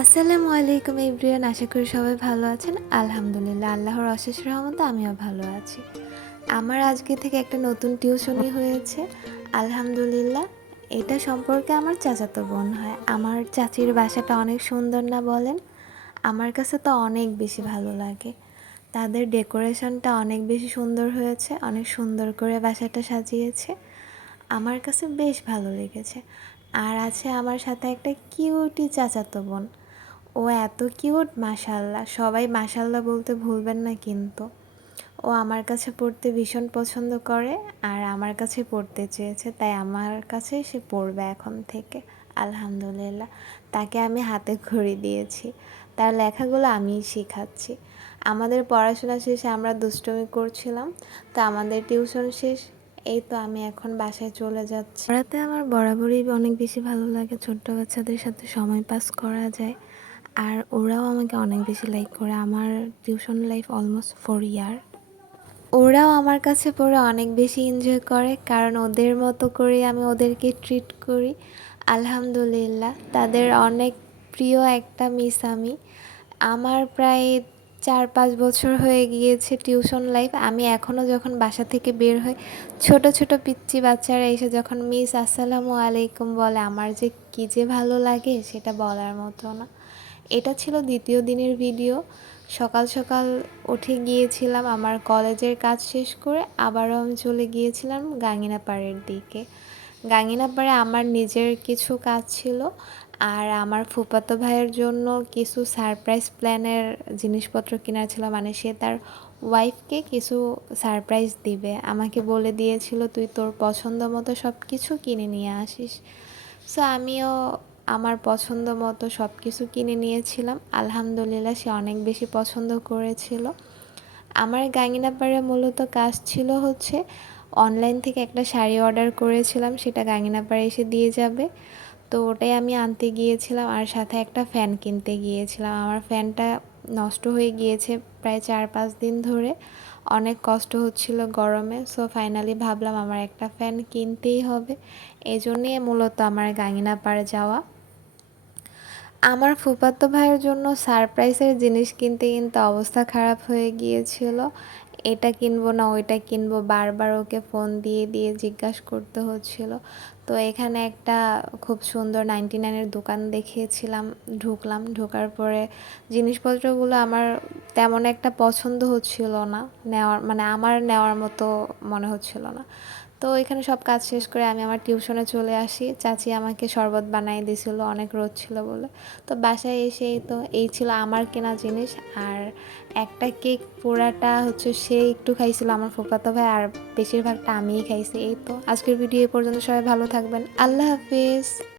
আসসালামু আলাইকুম এভরিওয়ান, আশা করি সবাই ভালো আছেন। আলহামদুলিল্লাহ, আল্লাহর অশেষ রহমতে আমিও ভালো আছি। আমার আজকে থেকে একটা নতুন টিউশনি হয়েছে, আলহামদুলিল্লাহ। এটা সম্পর্কে আমার চাচাতো বোন হয়। আমার চাচির বাসাটা অনেক সুন্দর না বলেন? আমার কাছে তো অনেক বেশি ভালো লাগে। তাদের ডেকোরেশনটা অনেক বেশি সুন্দর হয়েছে, অনেক সুন্দর করে বাসাটা সাজিয়েছে। আমার কাছে বেশ ভালো লেগেছে। আর আছে আমার সাথে একটা কিউটি চাচাতো বোন। ও এত কিউট, মাশাআল্লাহ। সবাই মাশাআল্লাহ বলতে ভুলবেন না কিন্তু। ও আমার কাছে পড়তে ভীষণ পছন্দ করে আর আমার কাছে পড়তে চেয়েছে, তাই আমার কাছেই সে পড়বে এখন থেকে, আলহামদুলিল্লাহ। তাকে আমি হাতে খড়ি দিয়েছি, তার লেখাগুলো আমিই শেখাচ্ছি। আমাদের পড়াশোনা শেষে আমরা দুষ্টুমি করছিলাম, তো আমাদের টিউশন শেষ। এই তো আমি এখন বাসায় চলে যাচ্ছি। পড়াতে আমার বরাবরই অনেক বেশি ভালো লাগে, ছোট্ট বাচ্চাদের সাথে সময় পাস করা যায়। আর ওরাও আমাকে অনেক বেশি লাইক করে। আমার টিউশন লাইফ অলমোস্ট 4 ইয়ার। ওরাও আমার কাছে পড়ে অনেক বেশি এনজয় করে, কারণ ওদের মতো করে আমি ওদেরকে ট্রিট করি, আলহামদুলিল্লাহ। তাদের অনেক প্রিয় একটা মিস আমি। আমার প্রায় 4-5 বছর হয়ে গিয়েছে টিউশন লাইফ। আমি এখনও যখন বাসা থেকে বের হই, ছোট ছোট পিচ্চি বাচ্চারা এসে যখন মিস আসসালামু আলাইকুম বলে, আমার যে কী যে ভালো লাগে সেটা বলার মতো না। এটা ছিল দ্বিতীয় দিনের ভিডিও। সকাল সকাল উঠে গিয়েছিলাম আমার কলেজের কাজ শেষ করে, আবারও আমি চলে গিয়েছিলাম গাঙ্গিনাপাড়ের দিকে। গাঙ্গিনাপাড়ে আমার নিজের কিছু কাজ ছিল, আর আমার ফুফাতো ভাইয়ের জন্য কিছু সারপ্রাইজ প্ল্যানের জিনিসপত্র কেনার ছিল। মানে সে তার ওয়াইফকে কিছু সারপ্রাইজ দিবে, আমাকে বলে দিয়েছিল তুই তোর পছন্দ মতো সব কিছু কিনে নিয়ে আসিস। সো আমিও আমার পছন্দ মতো সব কিছু কিনে নিয়েছিলাম, আলহামদুলিল্লাহ। সে অনেক বেশি পছন্দ করেছিল। আমার গাঙ্গিনাপাড়ে মূলত কাজ ছিল হচ্ছে অনলাইন থেকে একটা শাড়ি অর্ডার করেছিলাম, সেটা গাঙ্গিনাপাড়ে এসে দিয়ে যাবে। তো ওটাই আমি আনতে গিয়েছিলাম, আর সাথে একটা ফ্যান কিনতে গিয়েছিলাম। আমার ফ্যানটা নষ্ট হয়ে গিয়েছে প্রায় 4-5 দিন ধরে, অনেক কষ্ট হচ্ছিল গরমে। সো ফাইনালি ভাবলাম আমার একটা ফ্যান কিনতেই হবে, এই জন্যই মূলত আমার গাঙ্গিনাপাড়ে যাওয়া। আমার ফুফাতো ভাইয়ের জন্য সারপ্রাইজের জিনিস কিনতে কিনতে অবস্থা খারাপ হয়ে গিয়েছিল। এটা কিনবো না ওইটা কিনবো, বারবার ওকে ফোন দিয়ে দিয়ে জিজ্ঞাসা করতে হচ্ছিল। তো এখানে একটা খুব সুন্দর 99-এর দোকান দেখিয়েছিলাম, ঢুকলাম। ঢোকার পরে জিনিসপত্রগুলো আমার তেমন একটা পছন্দ হচ্ছিল না, নেওয়ার মানে আমার নেওয়ার মতো মনে হচ্ছিল না। তো এখানে সব কাজ শেষ করে আমি আমার টিউশনে চলে আসি। চাচি আমাকে শরবত বানিয়ে দিয়েছিল, অনেক রোদ ছিল বলে। তো বাসায় এসেই তো এই ছিল আমার কেনা জিনিস। আর একটা কেক পুরাটা হচ্ছে সে একটু খাইছিল আমার ফুফাতো ভাই, আর বেশিরভাগটা আমিই খাইছি। এই তো আজকের ভিডিও এই পর্যন্ত, সবাই ভালো থাকবেন, আল্লাহ হাফিজ।